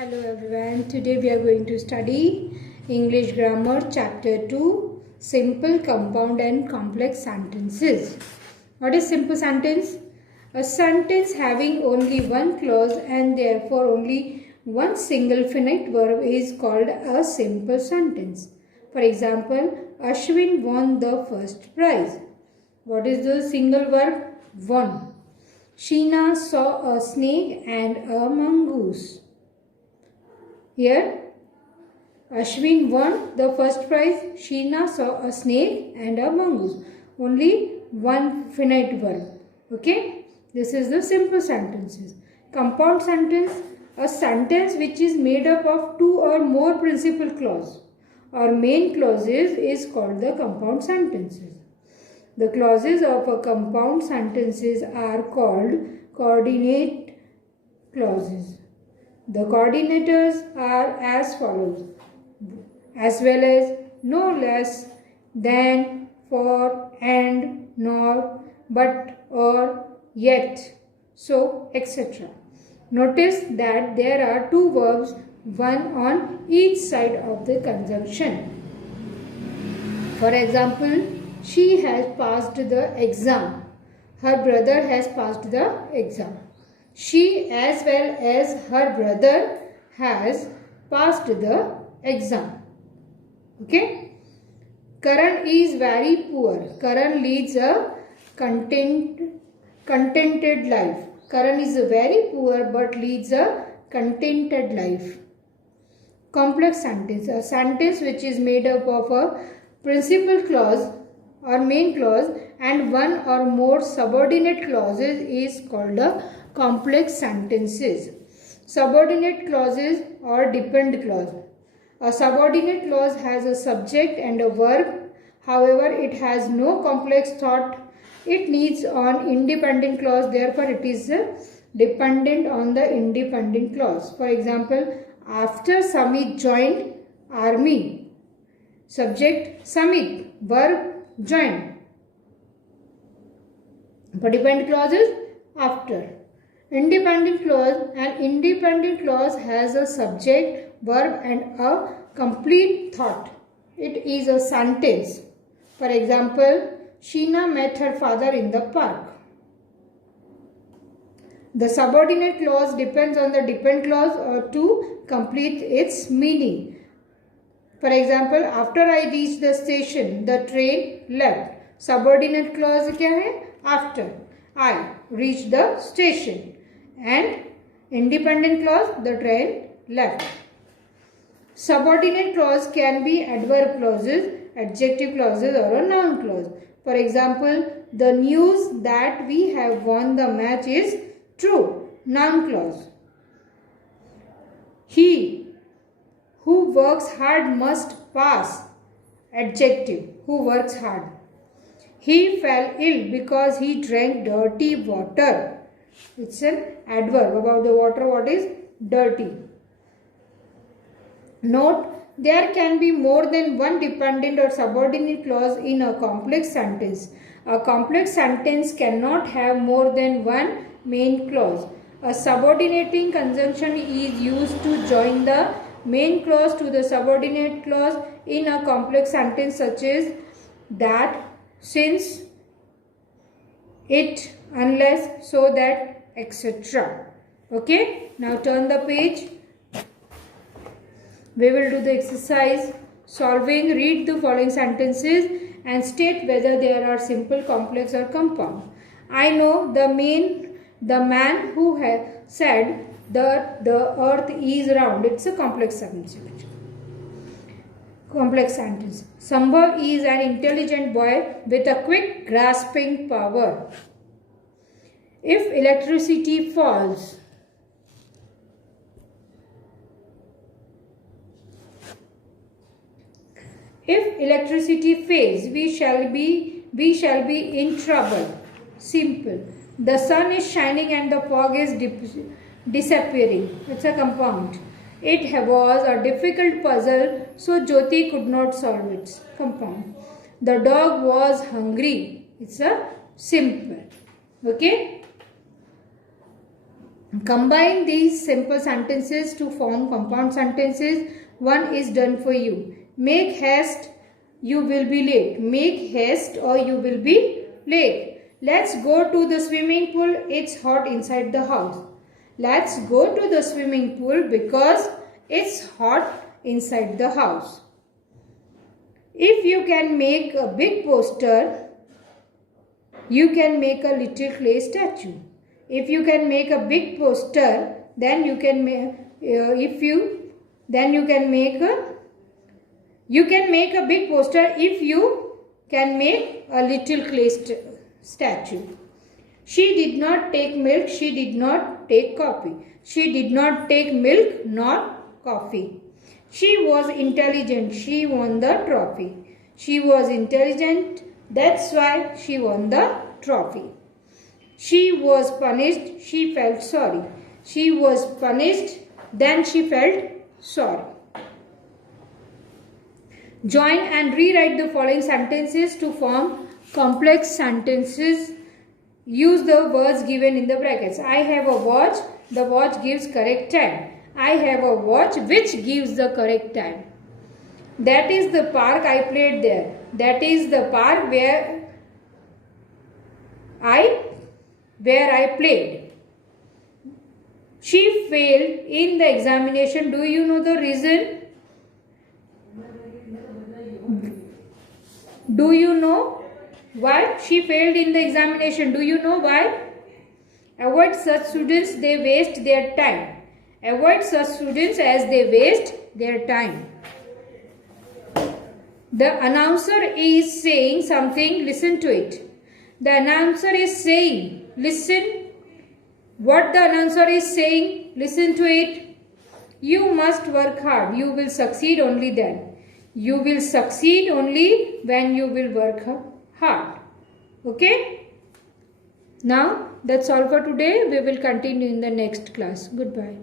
Hello everyone, today we are going to study English Grammar Chapter 2 Simple, Compound and Complex Sentences. What is simple sentence? A sentence having only one clause and therefore only one single finite verb is called a simple sentence. For example, Ashwin won the first prize. What is the single verb? Won. Sheena saw a snake and a mongoose. Here, Ashwin won the first prize. Sheena saw a snake and a mongoose. Only one finite verb. Okay? This is the simple sentences. Compound sentence. A sentence which is made up of two or more principal clauses or main clauses is called the compound sentences. The clauses of a compound sentences are called coordinate clauses. The coordinators are as follows: as well as, no less, than, for, and, nor, but, or, yet, so, etc. Notice that there are two verbs, one on each side of the conjunction. For example, she has passed the exam. Her brother has passed the exam. She as well as her brother has passed the exam. Okay. Karan is very poor. Karan leads a contented life. Karan is very poor but leads a contented life. Complex sentence. A sentence which is made up of a principal clause or main clause and one or more subordinate clauses is called a complex sentences. Subordinate clauses or depend clause. A subordinate clause has a subject and a verb. However, it has no complex thought. It needs an independent clause. Therefore, it is dependent on the independent clause. For example, after Samit joined army. Subject Samit. Verb joined. For dependent clause is after. Independent clause, an independent clause has a subject, verb and a complete thought. It is a sentence. For example, Sheena met her father in the park. The subordinate clause depends on the dependent clause or to complete its meaning. For example, after I reached the station, the train left. Subordinate clause क्या है? After I reached the station. And independent clause, the train left. Subordinate clause can be adverb clauses, adjective clauses or a noun clause. For example, the news that we have won the match is true. Noun clause. He who works hard must pass. Adjective. Who works hard. He fell ill because he drank dirty water. It's an adverb. About the water, what is dirty. Note, there can be more than one dependent or subordinate clause in a complex sentence. A complex sentence cannot have more than one main clause. A subordinating conjunction is used to join the main clause to the subordinate clause in a complex sentence such as that, since, it, unless, so that, etc. Okay. Now turn the page. We will do the exercise solving. Read the following sentences and state whether they are simple, complex or compound. I know the man who has said that the earth is round. It's a complex sentence. Complex sentence. Sambhav is an intelligent boy with a quick grasping power. If electricity falls, if electricity fails, we shall be in trouble. Simple. The sun is shining and the fog is disappearing. It's a compound. It was a difficult puzzle, so Jyoti could not solve it. Compound. The dog was hungry. It's a simple. Okay. Combine these simple sentences to form compound sentences. One is done for you. Make haste, you will be late. Make haste or you will be late. Let's go to the swimming pool. It's hot inside the house. Let's go to the swimming pool because it's hot inside the house. If you can make a big poster, you can make a little clay statue. If you can make a big poster, then you can make you can make a big poster if you can make a little clay statue. She did not take milk, she did not take coffee. She did not take milk nor coffee. She was intelligent, she won the trophy. She was intelligent, that's why she won the trophy. She was punished, she felt sorry. She was punished, then she felt sorry. Join and rewrite the following sentences to form complex sentences. Use the words given in the brackets. I have a watch, the watch gives correct time. I have a watch which gives the correct time. That is the park, I played there. That is the park where I played. She failed in the examination. Do you know the reason? Do you know why she failed in the examination? Do you know why? Avoid such students, they waste their time. Avoid such students as they waste their time. The announcer is saying something, listen to it. The announcer is saying, listen. What the announcer is saying, listen to it. You must work hard. You will succeed only then. You will succeed only when you will work hard. Okay? Now, that's all for today. We will continue in the next class. Goodbye.